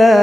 ला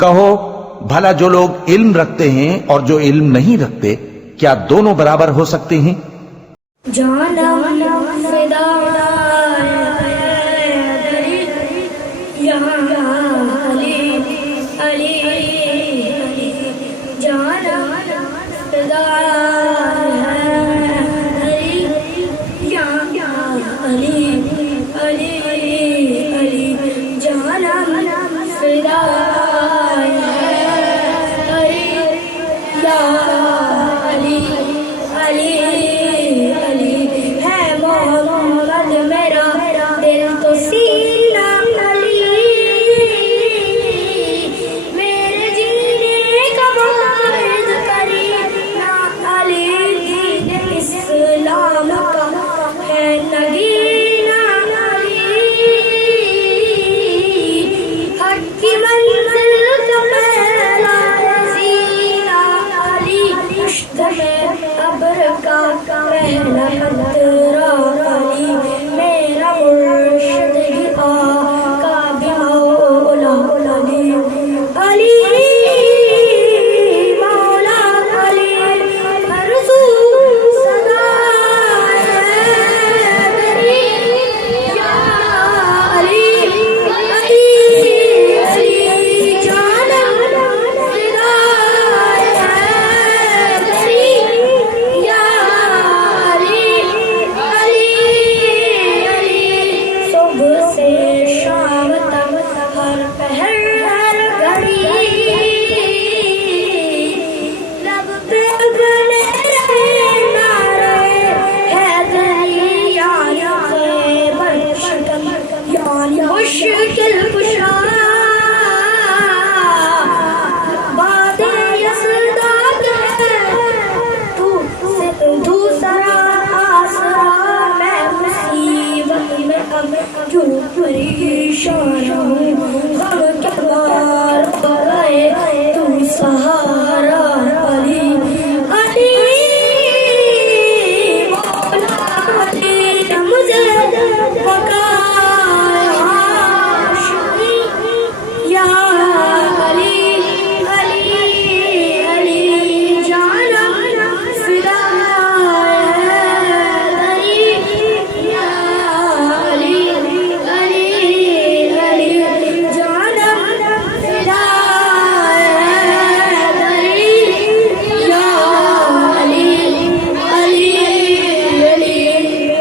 कहो भला जो लोग इल्म रखते हैं और जो इल्म नहीं रखते, क्या दोनों बराबर हो सकते हैं?